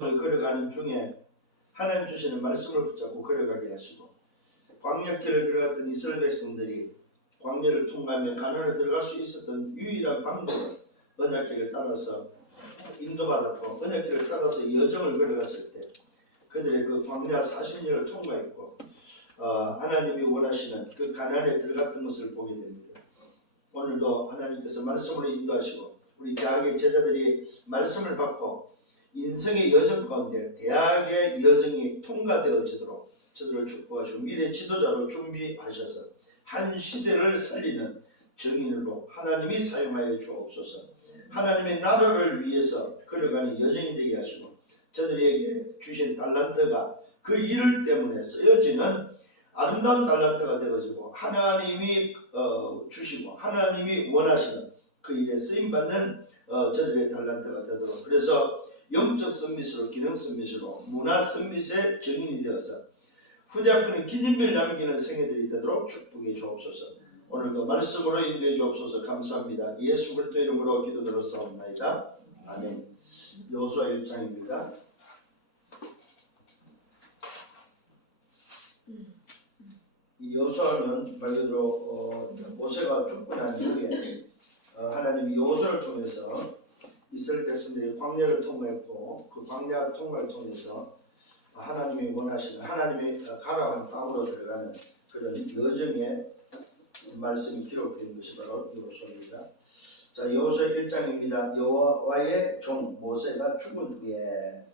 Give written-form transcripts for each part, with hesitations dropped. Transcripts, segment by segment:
걸어가는 중에 하나님 주시는 말씀을 붙잡고 걸어가게 하시고, 광야길을 걸어갔던 이스라엘 백성들이 광야를 통과하며 가나안에 들어갈 수 있었던 유일한 방법은 언약길을 따라서 인도받았고, 언약길을 따라서 여정을 걸어갔을 때 그들의 그 광야 40년을 통과했고, 하나님이 원하시는 그 가나안에 들어갔던 것을 보게 됩니다. 오늘도 하나님께서 말씀으로 인도하시고 우리 대학의 제자들이 말씀을 받고 인생의 여정 가운데 대학의 여정이 통과되어지도록 저들을 축복하시고 미래 지도자로 준비하셔서 한 시대를 살리는 증인으로 하나님이 사용하여 주옵소서. 하나님의 나라를 위해서 걸어가는 여정이 되게 하시고, 저들에게 주신 달란트가 그 일 때문에 쓰여지는 아름다운 달란트가 되어지고, 하나님이 주시고 하나님이 원하시는 그 일에 쓰임받는 저들의 달란트가 되도록, 그래서 영적 서밋으로 기능 서밋으로 문화 서밋의 증인이 되어서 후대 앞에는 기념비를 남기는 생애들이 되도록 축복해 주옵소서. 오늘도 말씀으로 인도해 주옵소서. 감사합니다. 예수 그리스도 이름으로 기도드렸사옵나이다. 아멘. 여호수아 1장입니다. 이 여호수아는 말 그대로 모세가 죽고 난 이후에 하나님이 여호수아를 통해서 이스라엘 백성들이 광야를 통과했고, 그 광야 통과를 통해서 하나님이 원하시는, 하나님이 가라고 한 땅으로 들어가는 그런 여정의 말씀이 기록된 것이 바로 여호수아입니다. 자, 여호수아 1장입니다. 여호와의 종 모세가 죽은 후에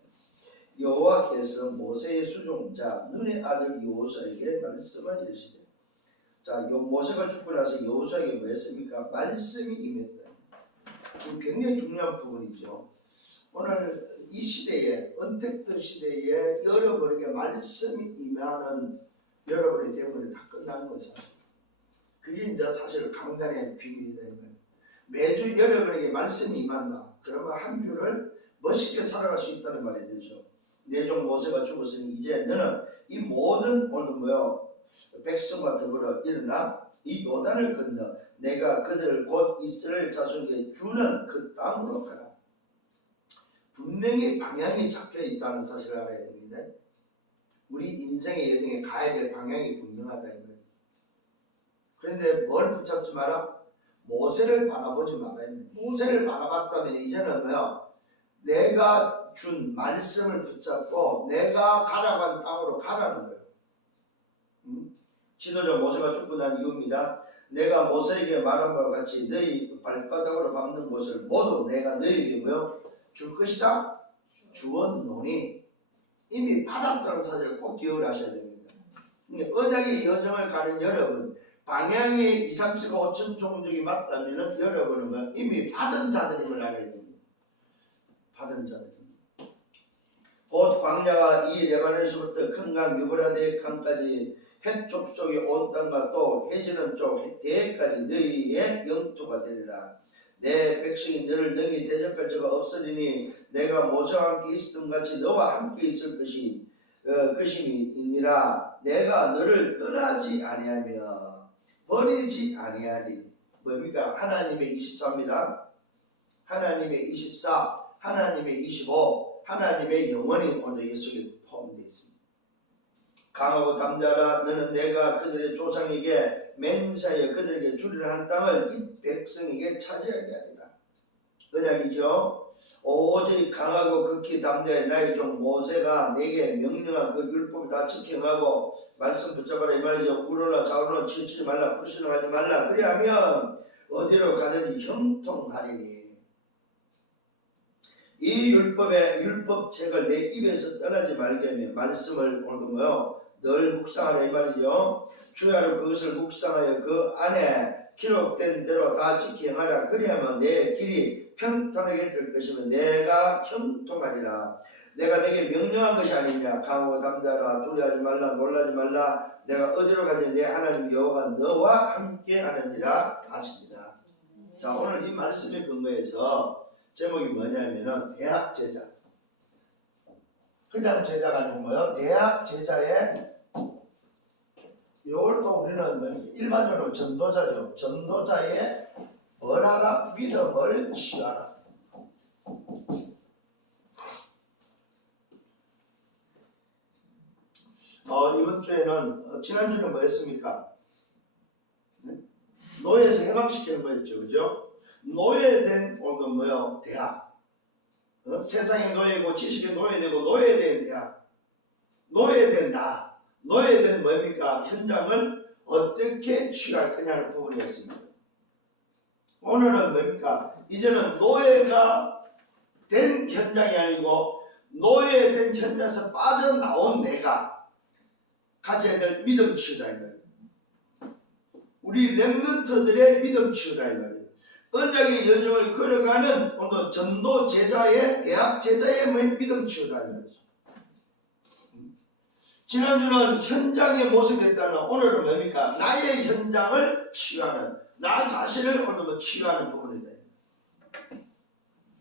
여호와께서 모세의 수종자 눈의 아들 여호수아에게 말씀을 이르시되, 자, 모세가 죽고 나서 여호수아에게 뭐 했습니까? 말씀이 임했다. 굉장히 중요한 부분이죠. 오늘 이 시대에, 언택트 시대에 여러분에게 말씀이 임하는 여러분의 대문이 다 끝나는 거죠. 그게 이제 사실 강단의 비밀이 되는 거예요. 매주 여러분에게 말씀이 임한다. 그러면 한 주를 멋있게 살아갈 수 있다는 말이 되죠. 내 종 모세가 죽었으니 이제 너는 이 모든 오늘 백성과 더불어 일어나 이 요단을 건너 내가 그들을 곧 이스라엘 자손에게 주는 그 땅으로 가라. 분명히 방향이 잡혀 있다는 사실을 알아야 됩니다. 우리 인생의 여정에 가야 될 방향이 분명하다. 그런데 뭘 붙잡지 마라? 모세를 바라보지 말아야 됩니다. 모세를 바라봤다면 이제는 내가 준 말씀을 붙잡고 내가 가라고 한 땅으로 가라는 거예요. 지도자 모세가 죽고 난 이후입니다. 내가 모세에게 말한 바와 같이 너희 발바닥으로 밟는 곳을 모두 내가 너희에게 줄 것이다 주었노니, 이미 받았다는 사실을 꼭 기억을 하셔야 됩니다. 언약의 여정을 가는 여러분, 방향이 2, 3, 4, 5천 종족이 맞다면 여러분은 이미 받은 자들임을 알아야 됩니다. 받은 자들. 곧 광야가 이 레바논에서부터 큰 강 유브라데 강까지 해쪽 쪽에 온 땅과 또 해지는 쪽 대해까지 너희의 영토가 되리라. 내 백성이 너를 능히 대적할 자가 없으리니 내가 모세와 함께 있었던 같이 너와 함께 있을 것임이니라. 내가 너를 떠나지 아니하며 버리지 아니하리니. 뭡니까? 하나님의 24입니다. 하나님의 24, 하나님의 25, 하나님의 영원히 오늘 예수에 포함되어 있습니다. 강하고 담대하라. 너는 내가 그들의 조상에게 맹세하여 그들에게 주리라 한 땅을 이 백성에게 차지하게 하리라. 언약이죠. 오직 강하고 극히 담대해 나의 종 모세가 내게 명령한 그 율법을 다 지켜가고 말씀 붙잡아라 이 말이죠. 우러나 좌우로나 치우치지 말라, 불신하지 말라. 그리하면 어디로 가든지 형통하리니. 이 율법책을 내 입에서 떠나지 말게 하며 말씀을 오늘도 늘 묵상하라 이 말이죠. 주야로 그것을 묵상하여 그 안에 기록된 대로 다 지켜 행하라. 그리하면 내 길이 평탄하게 될 것이며 내가 형통하리라. 내가 내게 명령한 것이 아니냐. 강하고 담대하라. 두려워하지 말라. 놀라지 말라. 내가 어디로 가든지 내 하나님 여호와가 너와 함께 하느니라 하십니다. 자, 오늘 이 말씀의 근거에서 제목이 뭐냐면은 대학 제자. 그냥 제자가 아니고 대학 제자의, 이걸 또 우리는 일반적으로 전도자죠. 전도자의 뭐라가 믿음을 취하라. 이번 주에는 지난주는 뭐였습니까? 네? 노예에서 해방시키는 거였죠, 그죠? 노예된 오늘 뭐요? 대학. 세상의 노예고 지식의 노예되고 노예된 대학. 노예된 나. 노예된 뭡니까? 현장을 어떻게 취할 거냐는 부분이었습니다. 오늘은 뭡니까? 이제는 노예가 된 현장이 아니고 노예된 현장에서 빠져나온 내가 가져야 될 믿음 치유다 이 말이에요. 우리 렘넌트들의 믿음 치유다 이 말이에요. 언약의 여정을 걸어가는 오늘 전도 제자의 대학 제자의 믿음 치유다 이 말이죠. 지난주는 현장의 모습이었다면 오늘은 뭡니까? 나의 현장을 치유하는 나 자신을 오늘 치유하는 부분이다.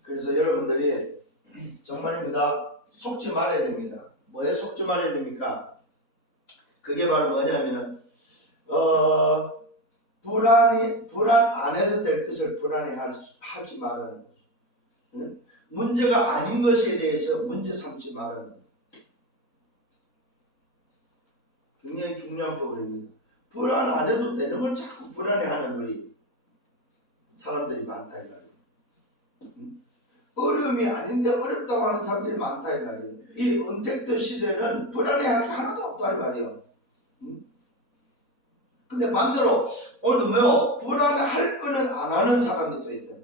그래서 여러분들이 정말입니다. 속지 말아야 됩니다. 뭐에 속지 말아야 됩니까? 그게 바로 뭐냐면은 불안 안 해도 될 것을 불안해하지 말라는 거죠. 응? 문제가 아닌 것에 대해서 문제 삼지 말라는 거죠. 굉장히 중요한 부분입니다. 불안 안 해도 되는 걸 자꾸 불안해하는 우리 사람들이 많다 이 말이에요. 어려움이 아닌데 어렵다고 하는 사람들이 많다 이 말이에요. 이 언택트 시대는 불안해할 게 하나도 없다 이 말이에요. 근데 반대로 오늘도 뭐요? 불안해할 거는 안 하는 사람이 또 있다.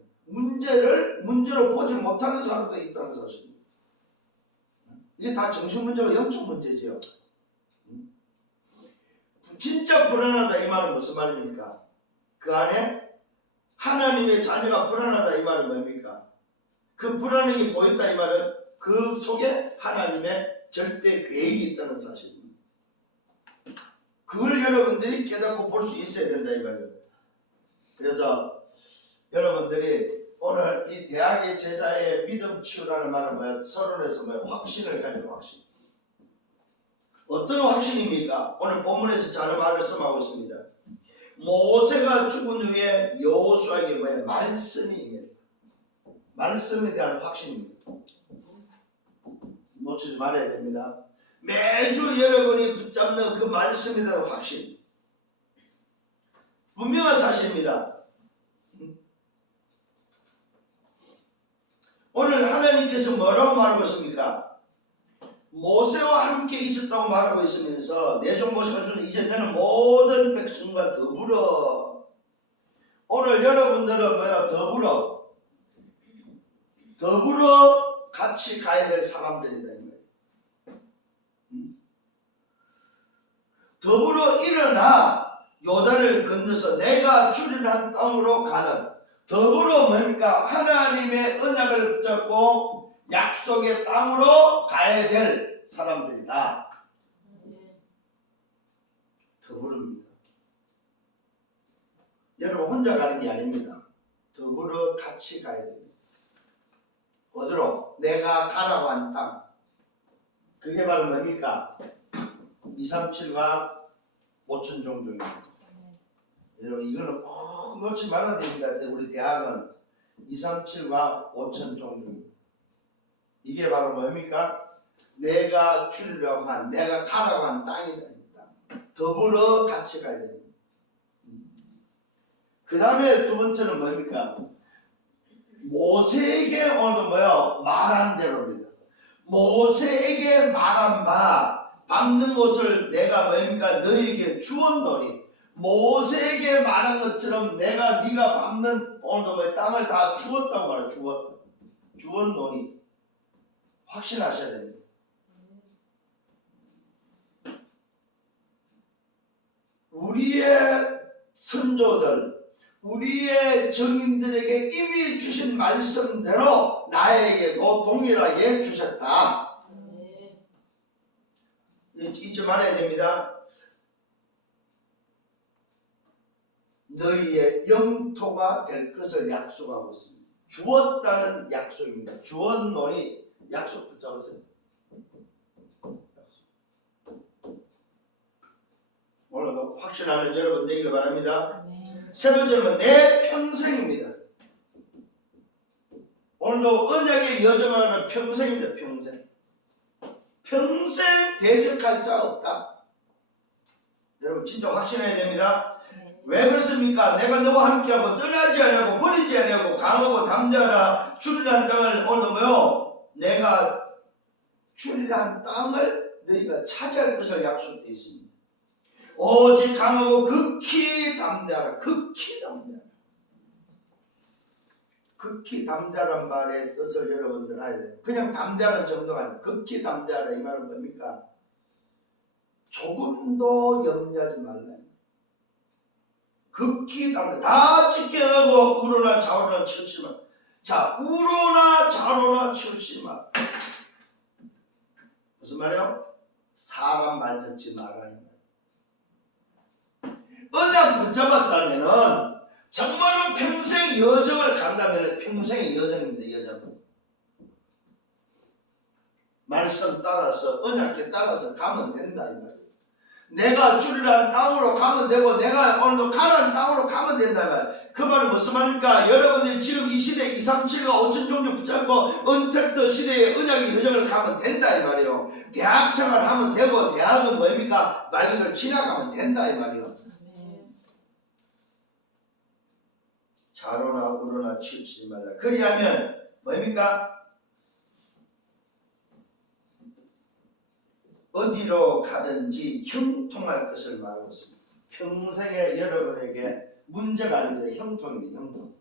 문제로 보지 못하는 사람도 있다는 사실입니다. 이게 다 정신 문제가 영적 문제지요. 진짜 불안하다 이 말은 무슨 말입니까? 그 안에 하나님의 자녀가 불안하다 이 말은 뭡니까? 그 불안함이 보인다 이 말은 그 속에 하나님의 절대 계획이 있다는 사실입니다. 그걸 여러분들이 깨닫고 볼 수 있어야 된다 이 말이에요. 그래서 여러분들이 오늘 이 대학의 제자의 믿음 치유라는 말은 뭐야? 서론에서 뭐야? 확신을 가지고 확신. 어떤 확신입니까? 오늘 본문에서 자는 말을 말씀하고 있습니다. 모세가 죽은 후에 여호수아에게 뭐야? 말씀이 임했다. 말씀에 대한 확신입니다. 놓치지 말아야 됩니다. 매주 여러분이 붙잡는 그 말씀에 대한 확신. 분명한 사실입니다. 오늘 하나님께서 뭐라고 말하고 있습니까? 모세와 함께 있었다고 말하고 있으면서 내 종 모세가 주는 이제 너는 모든 백성과 더불어. 오늘 여러분들은 뭐야? 더불어 같이 가야 될 사람들이다. 더불어 일어나 요단을 건너서 내가 출인한 땅으로 가는 더불어 뭡니까? 하나님의 언약을 붙잡고 약속의 땅으로 가야 될 사람들이다. 더불어입니다. 여러분 혼자 가는 게 아닙니다. 더불어 같이 가야 됩니다. 어디로? 내가 가라고 한 땅. 그게 바로 뭡니까? 237과 5천 종족입니다. 여러분 이거는 꼭 놓지 말아야 됩니다. 우리 대학은 237과 5천 종족입니다. 이게 바로 뭡니까? 내가 주려고 한, 내가 가라고 한 땅이다. 더불어 같이 가야 됩니다. 그 다음에 두 번째는 뭡니까? 모세에게 오늘도 뭐요? 말한 대로입니다. 모세에게 말한 바 밟는 곳을 내가 뭡니까? 너에게 주었노니 모세에게 말한 것처럼 내가 네가 밟는 오늘도 뭐 땅을 다 주었다고 말해요. 주었노니 확신하셔야 됩니다. 우리의 선조들 우리의 정인들에게 이미 주신 말씀대로 나에게도 동일하게 주셨다. 잊지 말아야 됩니다. 너희의 영토가 될 것을 약속하고 있습니다. 주었다는 약속입니다. 주었노니 약속 붙잡으세요. 오늘도 확신하는 여러분 되기를 바랍니다. 세 번째는 내 평생입니다. 오늘도 언약의 여정하는 평생입니다. 평생 대적할 자 없다. 여러분 진짜 확신해야 됩니다. 왜 그렇습니까? 내가 너와 함께하고 떠나지 않냐고 버리지 않냐고 강하고 담대하라. 주리란 땅을 오늘 뭐요? 내가 주리란 땅을 너희가 차지할 것을 약속되어 있습니다. 오직 강하고 극히 담대하라. 극히 담대하라. 극히 담대하란 말의 뜻을 여러분들 알아야 돼요. 그냥 담대하는 정도가 아니고 극히 담대하라. 이 말은 뭡니까? 조금도 염려하지 말라. 극히 담대. 다 지켜하고 우로나 좌로나 치우치지 마. 자, 우로나 좌로나 치우치지 마. 무슨 말이요? 사람 말 듣지 마라. 언약 붙잡았다면은 정말로 평생 여정을 간다면 평생의 여정입니다. 여정. 말씀 따라서 언약에 따라서 가면 된다 이 말이에요. 내가 주리란 땅으로 가면 되고 내가 오늘도 가나안 땅으로 가면 된다 말. 그 말은 무슨 말입니까? 여러분이 지금 이 시대 237과 5천 종족 붙잡고 언택트 시대의 언약의 여정을 가면 된다 이 말이에요. 대학생활 하면 되고 대학은 뭡니까? 말 그대로 지나가면 된다 이 말이에요. 좌로나 우로나 치우치지 말라. 그리하면 뭡니까? 어디로 가든지 형통할 것을 말하고 있습니다. 평생에 여러분에게 문제가 아닙니다. 형통입니다. 형통.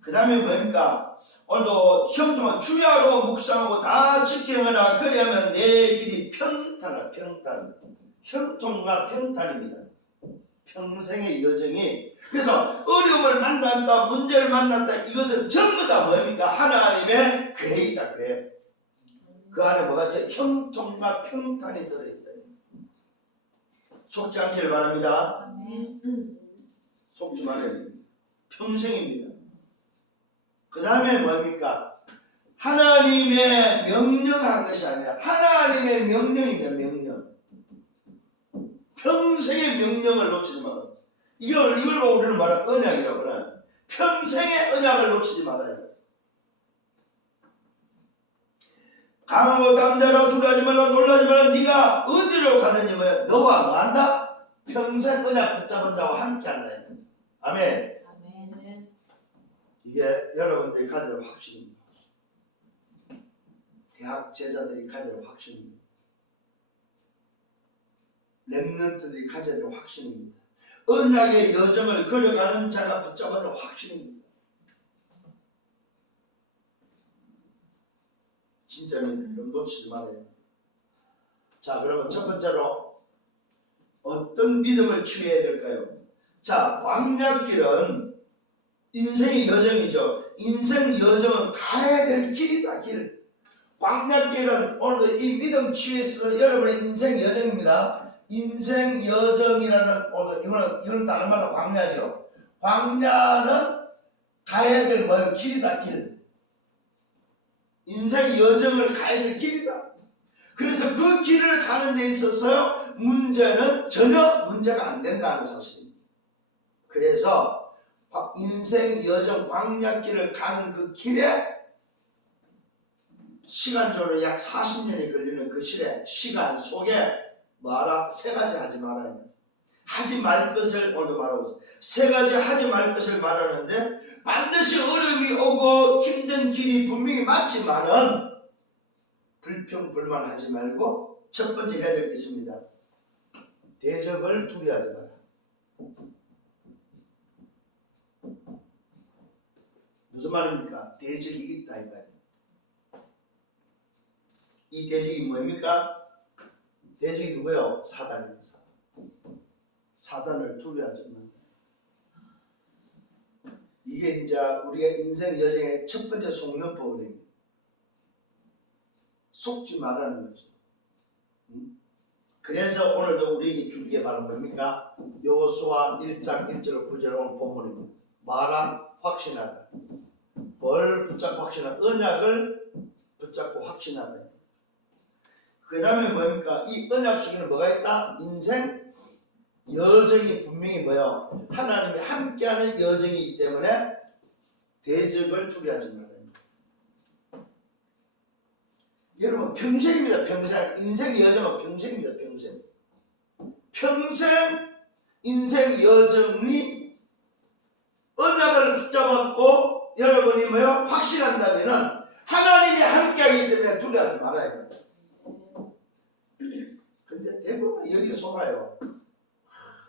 그 다음에 뭡니까? 오늘도 형통은 주야로 묵상하고 다 지켜하라. 그리하면 내 길이 평탄하라. 평탄. 형통과 평탄입니다. 평생의 여정이. 그래서 어려움을 만났다, 문제를 만났다, 이것은 전부 다 뭡니까? 하나님의 계획이다. 계획. 그 안에 뭐가 있어요? 형통과 평탄이 들어있다. 속지 않기를 바랍니다. 속지 말아야 됩니다. 평생입니다. 그 다음에 뭡니까? 하나님의 명령한 것이 아니라 하나님의 명령입니다. 명령. 평생의 명령을 놓치지 마라. 이걸 보고 우리는 말하는 언약이라고 하는 평생의 언약을 놓치지 말아야 돼. 강하고 담대하라. 두려워하지 말라. 놀라지 말라. 네가 어디로 가든지 뭐야? 너와 뭐 한다? 평생 언약 붙잡은 자와 함께한다. 아멘. 아멘. 이게 여러분들이 가질 확신입니다. 대학 제자들이 가질 확신입니다. 렘넌트들이 가져야 될 확신입니다. 언약의 여정을 걸어가는 자가 붙잡아야 될 확신입니다. 진짜입니다. 그럼 놓치지 말아요. 자, 그러면 첫 번째로 어떤 믿음을 취해야 될까요? 자, 광야길은 인생의 여정이죠. 인생 여정은 가야 될 길이다. 길. 광야길은 오늘도 이 믿음 취해서 여러분의 인생 여정입니다. 인생 여정이라는 오늘 이거는 다른 말로 광야죠. 광야는 가야 될 뭐예요? 길이다. 길. 인생 여정을 가야 될 길이다. 그래서 그 길을 가는 데 있어서 문제는 전혀 문제가 안 된다는 사실입니다. 그래서 인생 여정 광야길을 가는 그 길에 시간적으로 약 40년이 걸리는 그 시간 속에 뭐하라? 세 가지 하지 말아야 돼. 하지 말 것을 오늘도 말하고 있어요. 세 가지 하지 말 것을 말하는데 반드시 어려움이 오고 힘든 길이 분명히 맞지만은 불평불만하지 말고 첫 번째 해야 될 게 있습니다. 대적을 두려워하지 마라. 무슨 말입니까? 대적이 있다 이 말이에요. 이 대적이 뭡니까? 대적이 누구예요? 사단입니다. 사단을 두려워하지 마라. 이게 이제 우리가 인생 여정의 첫 번째 속는 부분입니다. 속지 말라는 거죠. 그래서 오늘도 우리에게 주기에 바로 뭡니까? 여호수아 1장 1절 9절 오늘 본문입니다. 말아 확신하다. 뭘 붙잡고 확신하다? 언약을 붙잡고 확신하다. 그 다음에 뭡니까? 이 언약 속에는 뭐가 있다? 인생 여정이 분명히 뭐예요? 하나님이 함께하는 여정이기 때문에 대적을 두려워하지 말아요. 여러분 평생입니다. 평생. 인생 여정은 평생입니다. 평생. 평생 인생 여정이 언약을 붙잡았고 여러분이 뭐요? 확신한다면은 하나님이 함께하기 때문에 두려워하지 말아요. 근데 대부분 여기 속아요.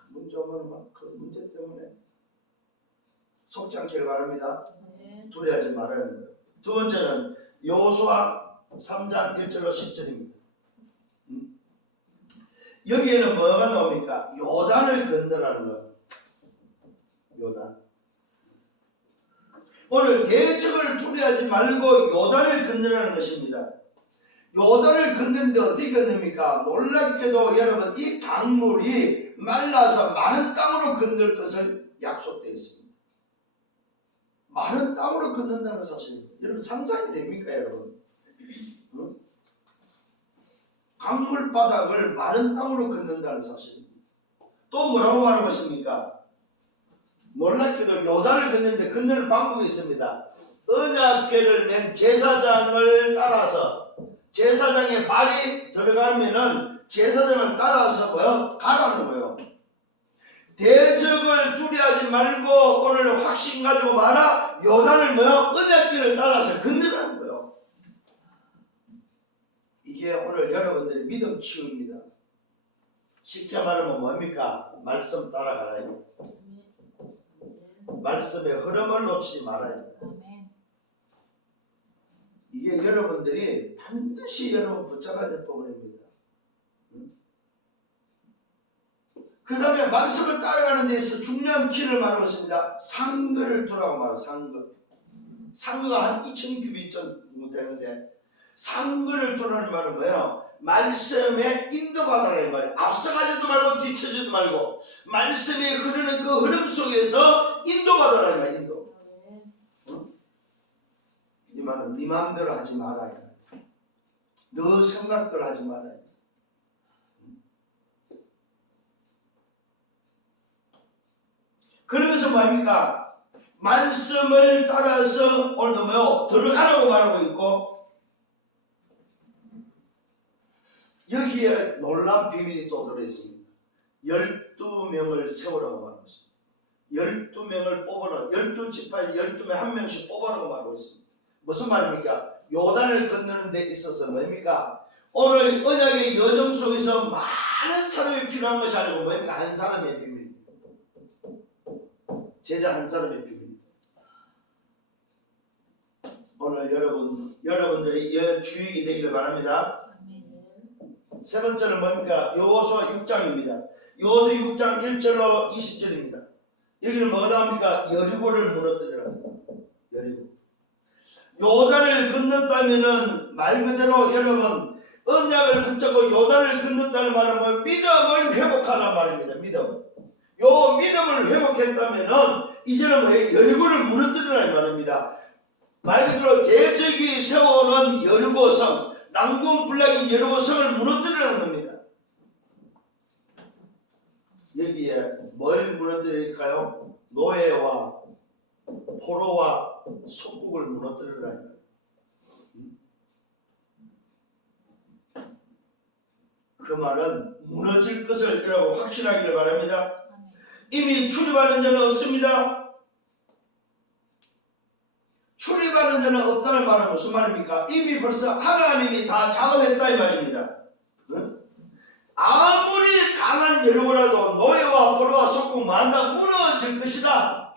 문제 오면 막 그 문제 때문에 속지 않기를 바랍니다. 두려워하지 말라는 거예요. 두 번째는 여호수아 3장 1절로 10절입니다. 여기에는 뭐가 나옵니까? 요단을 건너라는 거예요. 요단. 오늘 대적을 두려워하지 말고 요단을 건너라는 것입니다. 요단을 건너는데 어떻게 건넙니까? 놀랍게도 여러분 이 강물이 말라서 마른 땅으로 건널 것을 약속되어 있습니다. 마른 땅으로 건넌다는 사실입니다. 여러분 상상이 됩니까 여러분? 응? 강물 바닥을 마른 땅으로 건넌다는 사실입니다. 또 뭐라고 말하고 있습니까? 놀랍게도 요단을 건너는데 건너는 방법이 있습니다. 언약궤를 맨 제사장을 따라서 제사장의 발이 들어가면은 제사장을 따라서 뭐요? 가라는 거예요. 대적을 두려워하지 말고 오늘 확신 가지고 말아 요단을 뭐요? 언약궤를 따라서 건너라는 거예요. 이게 오늘 여러분들의 믿음 치유입니다. 쉽게 말하면 뭡니까? 말씀 따라가라요. 말씀의 흐름을 놓치지 말아야 돼요. 이게 여러분들이 반드시 여러분 붙잡아야 될 부분입니다. 그 다음에 말씀을 따라가는 데 있어서 중요한 키를 말하고 있습니다. 상거를 두라고 말해요. 상거. 상거가 한 2000규빗 정도 되는데 상거를 두라는 말은 뭐예요? 말씀에 인도받아라 이 말이에요. 앞서가지도 말고 뒤처지도 말고 말씀이 흐르는 그 흐름 속에서 인도받아라 이 말이에요. 인도. 응? 이 말은 네 마음대로 하지 마라. 너 생각대로 하지 마라. 그러면서 뭐합니까? 말씀을 따라서 오늘도 뭐요? 들어가라고 말하고 있고 여기에 놀라운 비밀이 또 들어있습니다. 12명을 세우라고 말하고 있습니다. 12명을 뽑아라. 12지파에 12명 한 명씩 뽑아라고 말하고 있습니다. 무슨 말입니까? 요단을 건너는 데 있어서 뭡니까? 오늘 언약의 여정 속에서 많은 사람이 필요한 것이 아니고 뭡니까? 한 사람의 비밀입니다. 제자 한 사람의 비밀입니다. 오늘 여러분들이 주의가 되기를 바랍니다. 세 번째는 뭡니까? 여호수아 6장입니다. 여호수아 6장 1절로 20절입니다. 여기는 뭐가 나옵니까? 여리고를 무너뜨리라. 여리고. 요단을 건넜다면은 말 그대로 여러분 언약을 붙잡고 요단을 건넜다는 말은 뭐 믿음을 회복하란 말입니다. 믿음. 요 믿음을 회복했다면은 이제는 뭐 여리고를 무너뜨리라는 말입니다. 말 그대로 대적이 세워놓은 여리고성, 난공불락인 여리고성을 무너뜨리라는 겁니다. 여기에 뭘 무너뜨릴까요? 노예와 포로와 속국을 무너뜨리라는 거예요. 그 말은 무너질 것을 여러분 확신하기를 바랍니다. 이미 출입하는 자는 없습니다. 출입하는 자는 없다는 말은 무슨 말입니까? 이미 벌써 하나님이 다 작업했다 이 말입니다. 아무리 강한 여리고라도 노예와 포로와 속국 만나 무너질 것이다.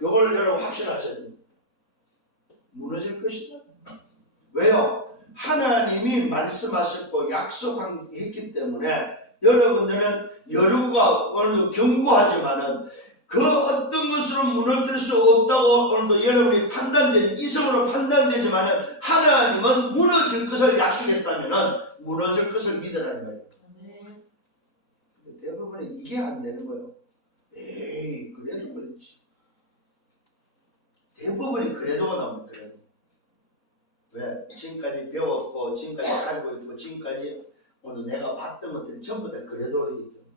이걸 여러분 확신하셔야 됩니다. 무너질 것이다. 왜요? 하나님이 말씀하셨고 약속했기 때문에 여러분들은 여리고가 오늘도 견고하지만은 그 어떤 것으로 무너뜨릴 수 없다고 오늘도 여러분이 이성으로 판단되지만은 하나님은 무너질 것을 약속했다면은 무너질 것을 믿으라는 거예요. 근데 대부분 이게 안 되는 거예요. 에이 그래도 그렇지. 대부분이 그래도가 나옵니다. 그래도. 왜? 지금까지 배웠고 지금까지 알고 있고 지금까지 오늘 내가 봤던 것들이 전부 다 그래도이기 때문에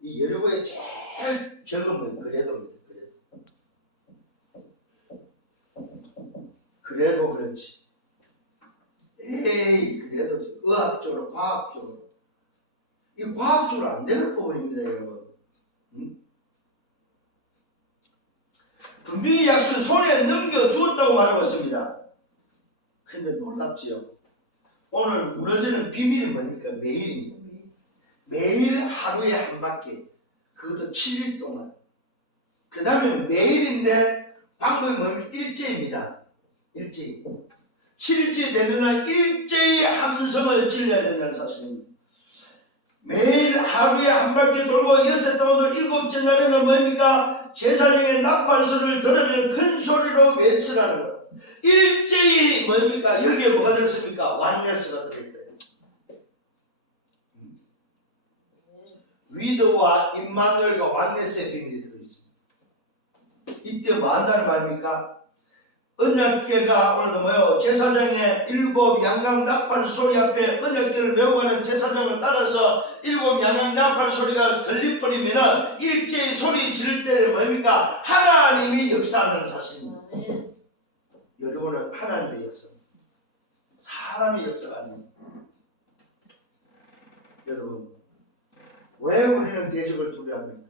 이 여리고의 제일 적은 건 그래도입니다. 그래도 그렇지. 에이, 그래도 의학적으로, 과학적으로. 이 과학적으로 안 되는 부분입니다, 여러분. 분명히 약속을 손에 넘겨주었다고 말하고 있습니다. 근데 놀랍지요. 오늘 무너지는 비밀이 뭡니까? 매일입니다. 매일 하루에 한 바퀴. 그것도 7일 동안. 그 다음에 매일인데 방법이 뭡니까? 일제입니다. 일제. 7일째 되는 날 일제히 함성을 질러야 된다는 사실입니다. 매일 하루에 한 바퀴 돌고 여섯 오늘 일곱째 날에는 뭡니까? 제사장의 나팔소리를 들으면 큰 소리로 외치라는 거예요. 일제히 뭡니까? 여기에 뭐가 들었습니까? 완네스가 들어있대요. 위드와 임마누엘과 완네스의 비밀이 들어있습니다. 이때 뭐 한다는 말입니까? 언약궤가 오늘도 뭐요? 제사장의 일곱 양강 나팔 소리 앞에 언약궤를 메고 가는 제사장을 따라서 일곱 양강 나팔 소리가 들려버리면 일제히 소리 지를 때는 뭡니까? 하나님이 역사한다는 사실입니다. 여러분은 하나님의 역사, 사람의 역사가 아닙니다. 여러분, 왜 우리는 대적을 두려워합니까?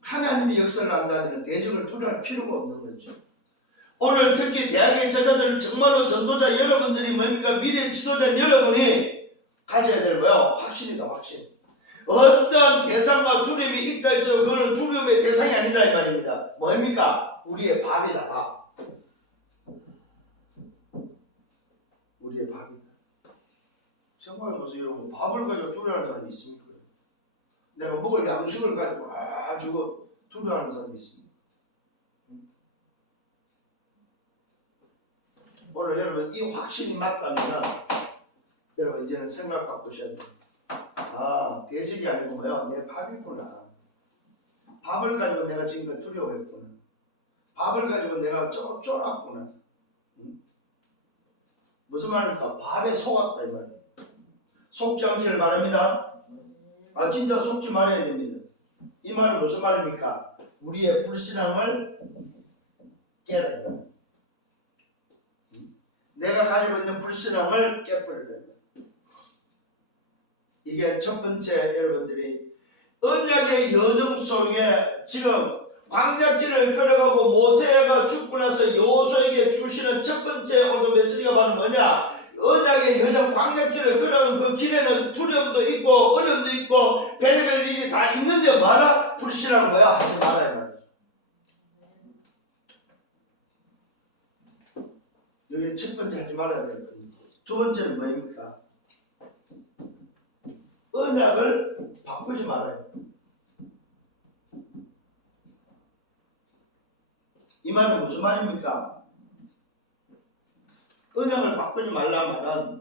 하나님의 역사를 안다면 대적을 두려워할 필요가 없는 거죠. 오늘 특히 대학의 제자들 정말로 전도자 여러분들이 뭡니까? 미래 지도자 여러분이 가져야 될 거예요. 확신이다, 확신. 어떤 대상과 두려움이 있다 할지라도 그거는 두려움의 대상이 아니다 이 말입니다. 뭡니까? 우리의 밥이다, 밥. 우리의 밥이다. 생각해보세요, 여러분. 밥을 가지고 두려워하는 사람이 있습니까? 내가 먹을 양식을 가지고 아주 두려워하는 사람이 있습니다. 오늘 여러분 이 확신이 맞다면 여러분 이제는 생각 바꾸셔야 돼요. 아, 대적이 아니고 뭐야? 내 밥이구나. 밥을 가지고 내가 지금까지 두려워했구나. 밥을 가지고 내가 쫄았구나. 무슨 말입니까? 밥에 속았다 이 말이에요. 속지 않기를 바랍니다. 아, 진짜 속지 말아야 됩니다. 이 말은 무슨 말입니까? 우리의 불신앙을 깨라. 내가 가지고 있는 불신앙을 깨버리려면 이게 첫 번째 여러분들이 언약의 여정 속에 지금 광야길을 걸어가고 모세가 죽고 나서 여호수아에게 주시는 첫 번째 오늘 메시지가 바로 뭐냐? 언약의 여정 광야길을 걸어가는 그 길에는 두려움도 있고 어려움도 있고 별의별 일이 다 있는데 말아? 불신앙 뭐야? 하지 말아야 말이야. 여기 첫 번째 하지 말아야 될 겁니다. 두 번째는 뭐입니까? 언약을 바꾸지 말아요. 이 말은 무슨 말입니까? 언약을 바꾸지 말라 말은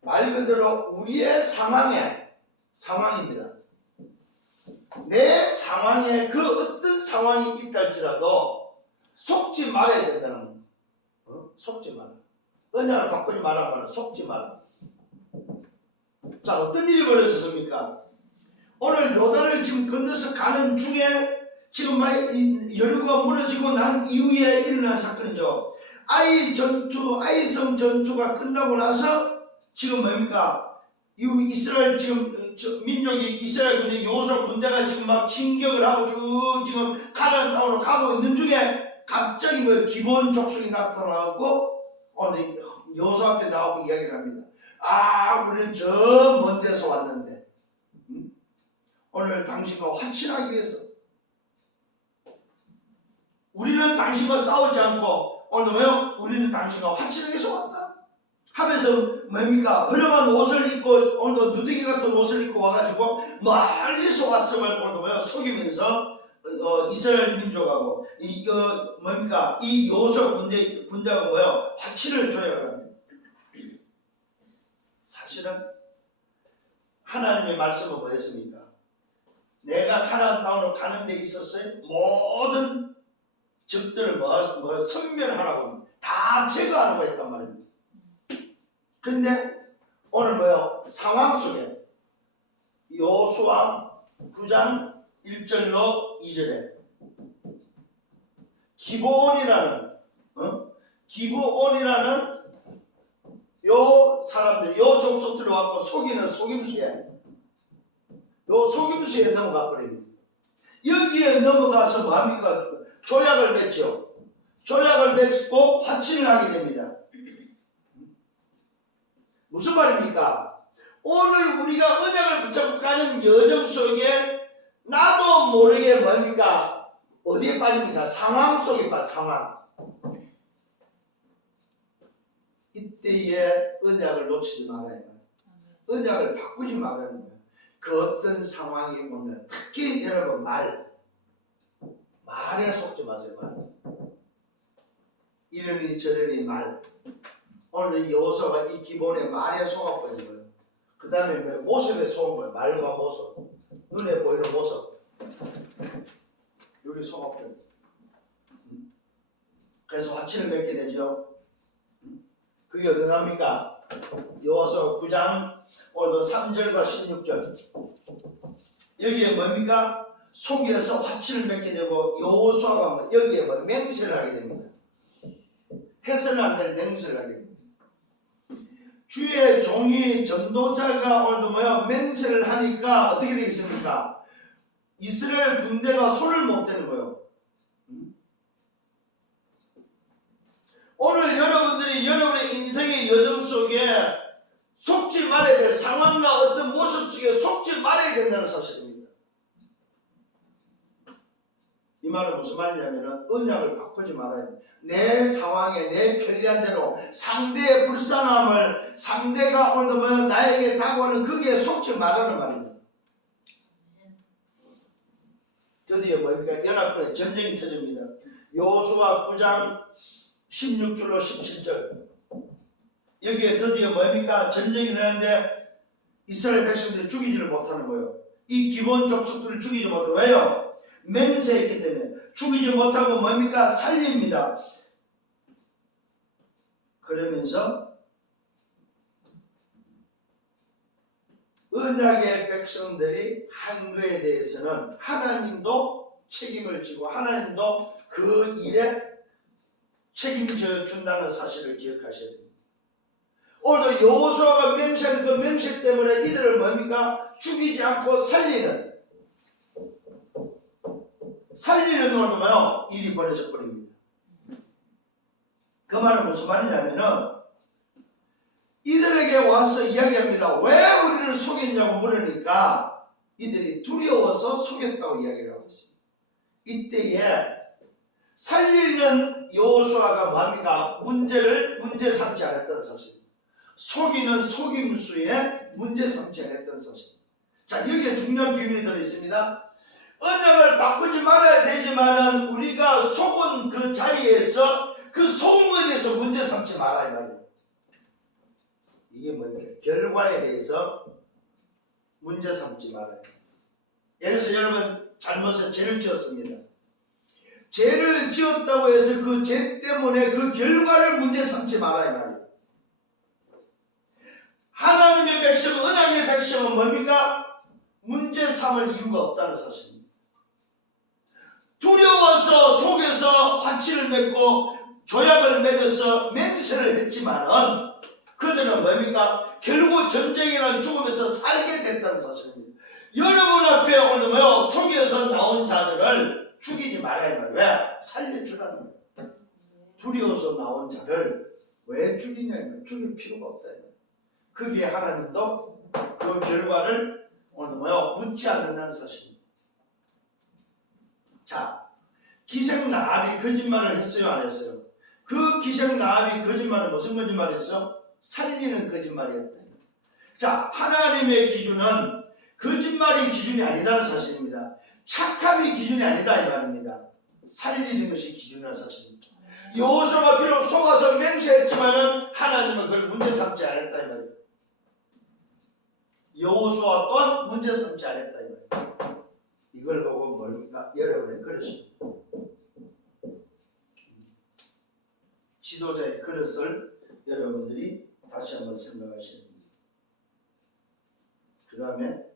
말 그대로 우리의 상황입니다. 내 상황에 그 어떤 상황이 있다 할지라도 속지 말아야 된다는 겁니다. 속지 마라. 언약을 바꾸지 말라 말은 속지 마라. 자, 어떤 일이 벌어졌습니까? 오늘 요단을 지금 건너서 가는 중에 지금 여리고가 무너지고 난 이후에 일어난 사건이죠. 아이성 전투가 끝나고 나서 지금 뭡니까? 이스라엘 지금 민족이 이스라엘 군대 여호수아 군대가 지금 막 진격을 하고 쭉 지금 가나안 땅으로 가고 있는 중에 갑자기 뭐 기본 족속이 나타나고 오늘 여호수아 앞에 나오고 이야기를 합니다. 아, 우리는 저 먼 데서 왔는데 오늘 당신과 화친하기 위해서 우리는 당신과 싸우지 않고 오늘 뭐요? 우리는 당신과 화친하기 위해서 왔다 하면서 뭡니까? 허름한 옷을 입고 오늘도 누더기 같은 옷을 입고 와가지고 멀리서 왔음을 오늘도 뭐요? 속이면서 이스라엘 민족하고 뭡니까? 이 여호수아 군대가 뭐요? 화친을 조약을 합니다. 사실은 하나님의 말씀은 뭐였습니까? 내가 가나안 땅으로 가는 데 있어서의 모든 적들을 섬멸하라고 다 제거하라고 했단 말입니다. 그런데 오늘 뭐요? 상황 속에 여호수아 9장 1절로 2절에 기본이라는 기브온이라는 요 사람들, 요 족속들을 갖고 속이는 속임수에, 요 속임수에 넘어가 버립니다. 여기에 넘어가서 뭐합니까? 조약을 맺죠. 조약을 맺고 화친을 하게 됩니다. 무슨 말입니까? 오늘 우리가 언약을 붙잡고 가는 여정 속에 나도 모르게 뭡니까? 어디에 빠집니까? 상황 속에 빠져. 상황. 이때에 언약을 놓치지 말아야 해요. 언약을 바꾸지 말라는 거예요. 그 어떤 상황이 오면 특히 여러분 말에 속지 마세요. 말. 이러니 저러니 말. 오늘 여호수아가 이 기본에 말에 속아버린 거예요. 그 다음에 모습에 속은 거예요. 말과 모습. 눈에 보이는 모습. 여기 속아버려요. 그래서 화친을 맺게 되죠. 그게 어디 나옵니까? 여호수아 9장 오늘 3절과 16절. 여기에 뭡니까? 속여서 화친을 맺게 되고 여호수아가 여기에 맹세를 하게 됩니다. 해서는 안 될 맹세를 하게 됩니다. 주의 종이 전도자가 오늘도 맹세를 하니까 어떻게 되겠습니까? 이스라엘 군대가 손을 못 대는 거예요. 오늘 여러분들이 여러분의 인생의 여정 속에 속지 말아야 될 상황과 어떤 모습 속에 속지 말아야 된다는 사실입니다. 이 말은 무슨 말이냐면 언약을 바꾸지 말아야 돼요. 내 상황에 내 편리한 대로 상대의 불쌍함을 상대가 오늘도 나에게 다가오는 거기에 속지 말라는 말입니다. 드디어 뭡니까? 연합군의 전쟁이 터집니다. 여호수아 9장 16절로 17절. 여기에 드디어 뭡니까? 전쟁이 나는데 이스라엘 백성들이 죽이지를 못하는 거예요. 이 기본 족속들을 죽이지 못하고. 왜요? 맹세했기 때문에. 죽이지 못하고 뭡니까? 살립니다. 그러면서 언약의 백성들이 한 거에 대해서는 하나님도 책임을 지고 하나님도 그 일에 책임져 준다는 사실을 기억하셔야 됩니다. 오늘도 여호수아가 맹세하는 그 맹세 때문에 이들을 뭡니까? 죽이지 않고 살리는 오늘도 일이 벌어져 버립니다. 그 말은 무슨 말이냐면은 이들에게 와서 이야기합니다. 왜 우리를 속였냐고 물으니까 이들이 두려워서 속였다고 이야기를 하고 있습니다. 이때에 살리는 여호수아가 뭐합니까? 문제 삼지 않았다는 사실입니다. 속이는 속임수에 문제 삼지 않았다는 사실입니다. 자, 여기에 중요한 비밀이 들어있습니다. 언약을 바꾸지 말아야 되지만은 우리가 속은 그 자리에서 그 속은 것에 대해서 문제 삼지 말아야 말이에요. 이게 뭡니까? 결과에 대해서 문제 삼지 말아요. 예를 들어서 여러분 잘못해서 죄를 지었습니다. 죄를 지었다고 해서 그 죄 때문에 그 결과를 문제 삼지 말아야 말이에요. 하나님의 백성, 언약의 백성은 뭡니까? 문제 삼을 이유가 없다는 사실입니다. 두려워서 속여서 화친을 맺고 조약을 맺어서 맹세를 했지만은 그들은 뭡니까? 결국 전쟁이라는 죽음에서 살게 됐다는 사실입니다. 여러분 앞에 오늘 속여서 나온 자들을 죽이지 말아야 말이에요. 왜? 살려주라는 거예요. 두려워서 나온 자를 왜 죽이냐면 죽일 필요가 없다. 그게 하나님도 그 결과를 오늘 묻지 않는다는 사실입니다. 자, 기생 라합이 거짓말을 했어요, 안 했어요? 그 기생 라합이 거짓말은 무슨 거짓말을 했어요? 살리는 거짓말이었다. 자, 하나님의 기준은 거짓말이 기준이 아니다는 사실입니다. 착함이 기준이 아니다 이 말입니다. 살리는 것이 기준이라는 사실입니다. 여호수아가 비록 속아서 맹세했지만은 하나님은 그걸 문제 삼지 않았다 이 말이에요. 여호수아 또한 문제 삼지 않았다 이 말이에요. 이걸 보고 뭡니까? 여러분의 그릇입니다. 지도자의 그릇을 여러분들이 다시 한번 생각하셔야 됩니다. 그 다음에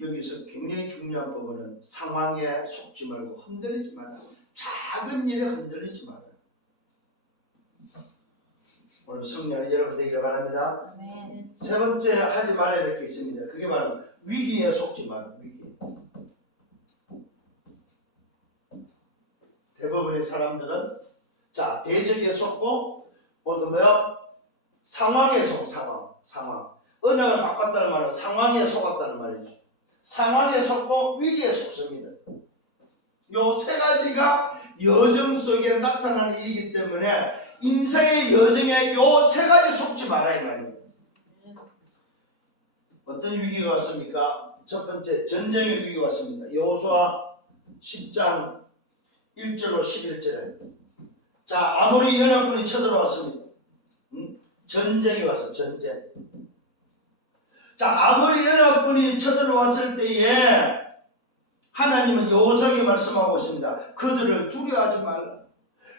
여기서 굉장히 중요한 부분은 상황에 속지 말고 흔들리지 마라. 작은 일에 흔들리지 마라. 오늘 승리하는 여러분 되기를 바랍니다. 아멘. 세 번째 하지 말아야 될 게 있습니다. 그게 바로 위기에 속지 마라. 위기. 대부분의 사람들은 자 대적에 속고 모두 뭐요? 상황에 속 상황. 언약을 바꿨다는 말은 상황에 속았다는 말이죠. 상황에 속고 위기에 속습니다. 요 세 가지가 여정 속에 나타나는 일이기 때문에 인생의 여정에 요 세 가지 속지 마라 이 말이에요. 어떤 위기가 왔습니까? 첫 번째 전쟁의 위기가 왔습니다. 여호수아 10장 1절로 11절에 자 아모리 연합군이 쳐들어왔습니다. 전쟁이 왔어. 전쟁. 자 아모리 연합군이 쳐들어왔을 때에 하나님은 여호수아에게 말씀하고 있습니다. 그들을 두려워하지 말라.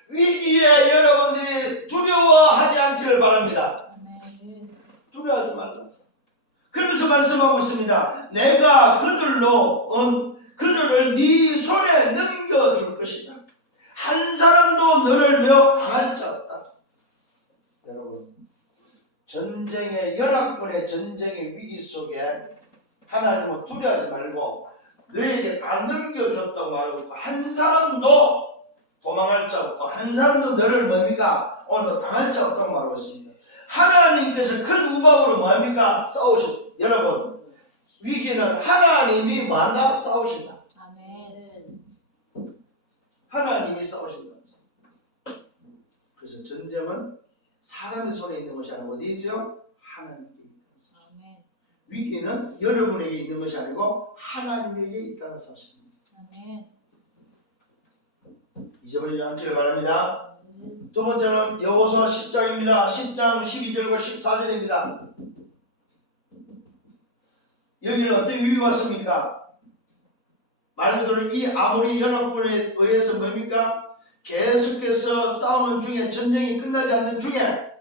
위기에 여러분들이 두려워하지 않기를 바랍니다. 아멘. 두려워하지 말라. 그러면서 말씀하고 있습니다. 내가 그들을 네 손에 넘겨줄 것이다. 한 사람도 너를 당할 자 없다. 여러분 전쟁의 연합군의 전쟁의 위기 속에 하나님은 두려워하지 말고 너에게 다 넘겨줬다고 말하고 한 사람도 도망할 자 없고 한 사람도 너를 뭡니까? 오늘도 당할 자 없다고 말하고 있습니다. 하나님께서 큰 우박으로 뭡니까? 싸우신 여러분 위기는 하나님이 뭐한다? 싸우신다. 아멘. 하나님이 싸우신다. 그래서 전쟁은 사람의 손에 있는 것이 아니고 어디 있어요? 하나님께 있다. 아멘. 위기는 여러분에게 있는 것이 아니고 하나님에게 있다는 사실입니다. 아멘. 잊어버리지 않기를 바랍니다. 두 번째는 여호수아 10장입니다. 10장 12절과 14절입니다. 여기는 어떤 위기가 왔습니까? 말 그대로 이 아모리 연합군에 의해서 뭡니까? 계속해서 싸우는 중에 전쟁이 끝나지 않는 중에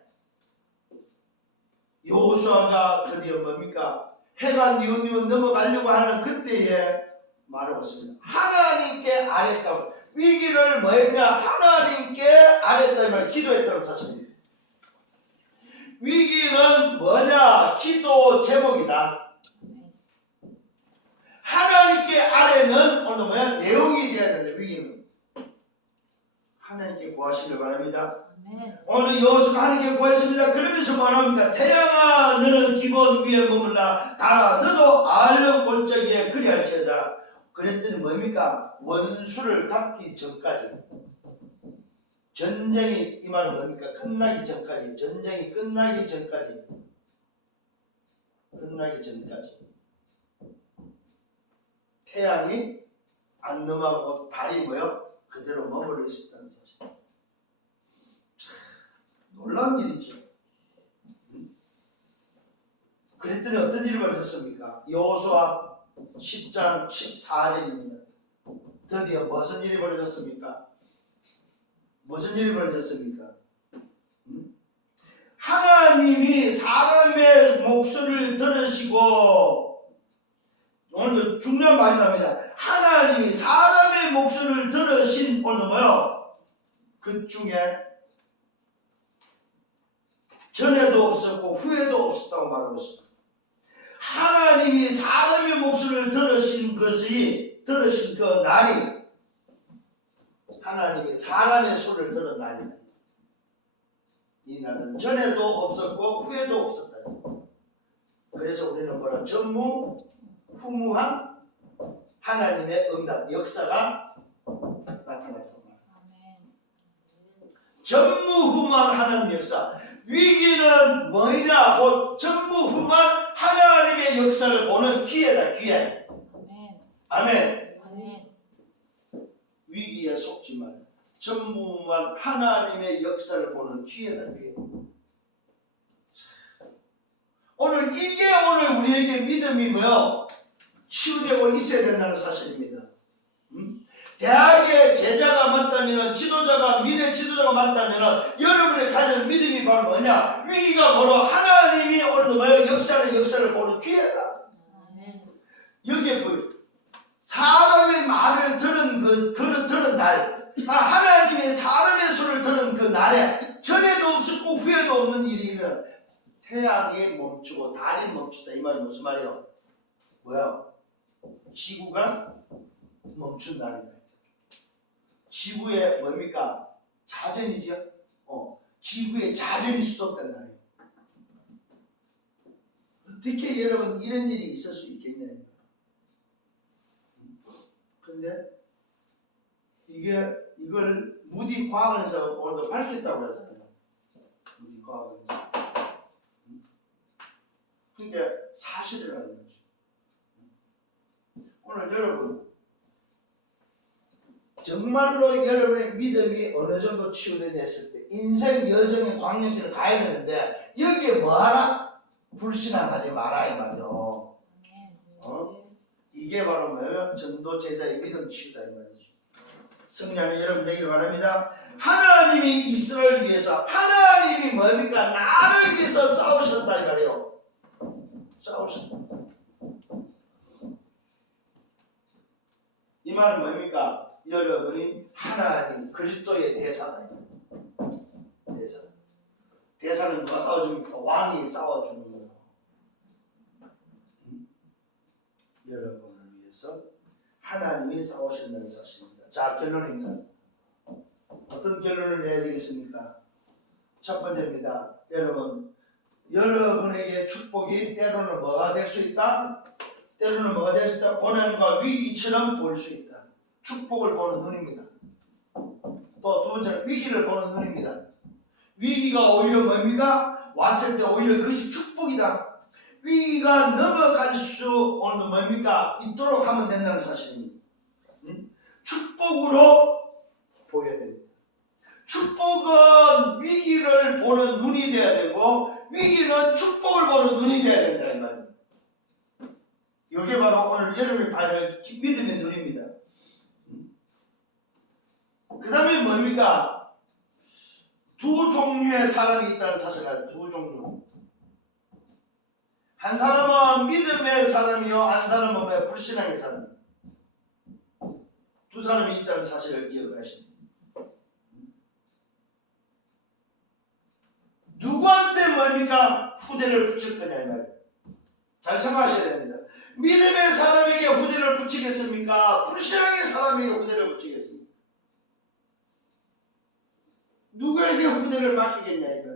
여호수아가 드디어 뭡니까? 해가 뉘우뉘우 넘어가려고 하는 그때에 말하고 있습니다. 하나님께 아뢰었다고. 위기를 뭐했냐? 하나님께 아뢰었다면 기도했다는 사실입니다. 위기는 뭐냐? 기도 제목이다. 하나님께 아뢰는 오늘 뭐야? 내용이 되어야 된다. 위기는 하나님께 구하시길 바랍니다. 아멘. 오늘 여호수아가 하나님께 구했습니다. 그러면서 말합니다. 태양아 너는 기본 위에 머물라. 달아 너도 아련 골짜기에 그리할지어다. 그랬더니 뭡니까? 원수를 갚기 전까지 전쟁이 이 말은 뭡니까? 끝나기 전까지 전쟁이 끝나기 전까지 태양이 안 넘어가고 달이 뭐요? 그대로 머물러 있었다는 사실. 참 놀라운 일이죠. 그랬더니 어떤 일이 벌어졌습니까? 여호수아 10장 14절입니다. 드디어 무슨 일이 벌어졌습니까? 무슨 일이 벌어졌습니까? 하나님이 사람의 목소리를 들으시고 오늘도 중요한 말이 납니다. 하나님이 사람의 목소리를 들으신 오늘 뭐요? 그 중에 전에도 없었고 후에도 없었다고 말하고 있습니다. 하나님이 사람의 목소리를 들으신 그 날이 하나님이 사람의 소리를 들은 날이다. 이 날은 전에도 없었고 후에도 없었다. 그래서 우리는 뭐라 전무후무한 하나님의 응답 역사가 나타났단 말이야. 전무후무한 하나님의 역사. 위기는 뭐냐? 곧 전무후무한 하나님의 역사를 보는 기회다. 기회. 아멘. 아멘. 위기에 속지 말아. 전무후무한 하나님의 역사를 보는 기회다. 기회. 오늘 이게 오늘 우리에게 믿음이 뭐요? 치유되고 있어야 된다는 사실입니다. 대학의 제자가 많다면 지도자가 미래 지도자가 많다면 여러분의 가진 믿음이 바로 뭐냐? 위기가 바로 하나님이 오늘도 뭐요? 역사를 보는 기회다. 여기에 보여. 사람의 말을 들은 날, 하나님의 사람의 소리를 들은 그 날에 전에도 없었고 아무 후회도 없는 일이 일어나. 태양이 멈추고 달이 멈추다. 이 말이 무슨 말이에요? 뭐야? 지구가 멈춘 날이다. 지구에 뭡니까? 자전이죠. 지구에 자전이 수독된 날이에요. 어떻게 여러분 이런 일이 있을 수 있겠냐? 근데 이걸 무디 과학에서 오늘도 밝혔다고 하잖아요. 무디 과학에서. 그게 사실이라는 거죠. 오늘 여러분 정말로 여러분의 믿음이 어느 정도 치유되냐 했을 때 인생 여정의 광역길을 가야 되는데 여기에 뭐하라? 불신앙하지 마라 이 말이요. 이게 바로 뭐예요? 전도 제자의 믿음 치유다 이 말이죠. 성령이 여러분 되기를 바랍니다. 하나님이 이스라엘을 위해서 하나님이 뭡니까? 나를 위해서 싸우셨다 이 말이에요. 싸우셨다. 이 말은 뭡니까? 여러분이 하나님 그리스도의 대사다. 대사. 대사는 누가 싸워줍니까? 왕이 싸워주는 거예요. 여러분을 위해서 하나님이 싸우신다는 사실입니다. 자, 결론입니다. 어떤 결론을 내야 되겠습니까? 첫 번째입니다. 여러분에게 축복이 때로는 뭐가 될 수 있다? 때로는 뭐가 될 수 있다? 고난과 위기처럼 보일 수 있다. 축복을 보는 눈입니다. 또 두 번째는 위기를 보는 눈입니다. 위기가 오히려 뭡니까? 왔을 때 오히려 그것이 축복이다. 위기가 넘어갈 수 오늘 뭡니까? 있도록 하면 된다는 사실입니다. 축복으로 보여야 됩니다. 축복은 위기를 보는 눈이 돼야 되고 위기는 축복을 보는 눈이 돼야 된다 이 말이에요. 이게 바로 오늘 여러분이 봐야 할 믿음의 눈입니다. 그 다음에 뭡니까? 두 종류의 사람이 있다는 사실을 알아요. 두 종류. 한 사람은 믿음의 사람이요, 한 사람은 뭐예요? 불신앙의 사람. 두 사람이 있다는 사실을 기억하십니다. 누구한테 뭡니까? 후대를 붙일 거냐 이 말이에요. 잘 생각하셔야 됩니다. 믿음의 사람에게 후대를 붙이겠습니까? 불신앙의 사람에게 후대를 붙이겠습니까? 누구에게 후대를 맡기겠냐 이거.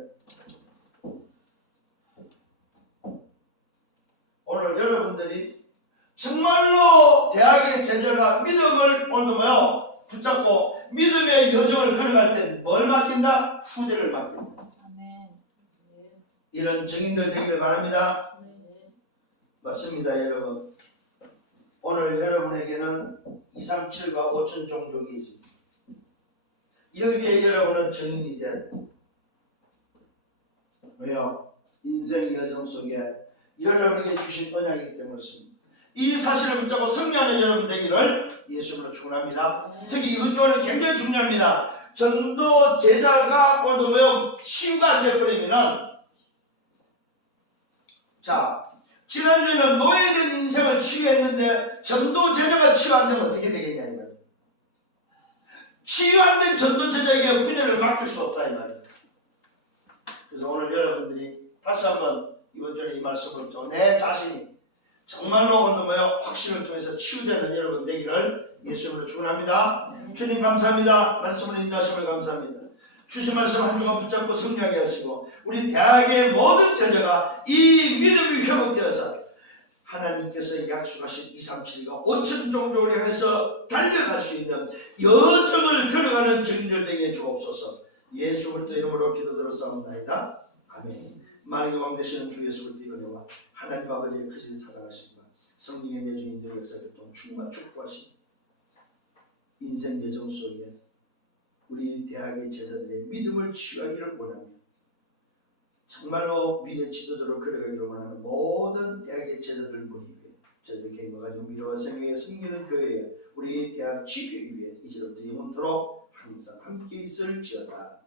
오늘 여러분들이 정말로 대학의 제자가 믿음을 오늘도 뭐요? 붙잡고 믿음의 여정을 걸어갈 때 뭘 맡긴다? 후대를 맡긴다. 이런 증인들 되기를 바랍니다. 맞습니다 여러분. 오늘 여러분에게는 237과 5천 종족이 있습니다. 여기에 여러분은 증인이 돼야 돼요. 왜요? 인생 여정 속에 여러분에게 주신 언약이기 때문에 그렇습니다. 이 사실을 붙잡고 승리하는 여러분 되기를 예수님으로 축원합니다. 특히 이번 주는 굉장히 중요합니다. 전도 제자가 오늘도 왜요? 치유가 안 되어버리면 자, 지난주에는 노예된 인생을 치유했는데 전도 제자가 치유 안 되면 어떻게 되겠냐 이 말이에요. 치유 안 된 전도 제자에게 후대를 맡길 수 없다 이 말이에요. 그래서 오늘 여러분들이 다시 한번 이번 주에 이 말씀을 좀 내 자신이 정말로 오늘도 뭐야 확신을 통해서 치유되는 여러분 되기를 예수님으로 축원합니다. 주님 감사합니다. 말씀을 인도하심을 감사합니다. 주신 말씀 한 주간 붙잡고 승리하게 하시고 우리 대학의 모든 제자가 이 믿음이 회복되어서 하나님께서 약속하신 237과 5천 종족을 향해서 달려갈 수 있는 여정을 걸어가는 증인들 되게 주옵소서. 예수 그리스도 이름으로 기도드렸사옵나이다. 아멘. 만왕의 왕 되시는 주 예수 그리스도의 은혜와 하나님 아버지의 크신 사랑하심과 성령의 내주인들의 역사를 또 충만 축복하신 인생 여정 속에 우리 대학의 제자들의 믿음을 치유하기를 원하며 정말로 미래 지도자로 걸어가기를 원하는 모든 대학의 제자들 무리에 저희들 개인과가지고 미래와 생명에 숨기는 교회에 우리 대학 지교회 위에 이제부터 영원토록 항상 함께 있을지어다.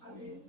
아멘.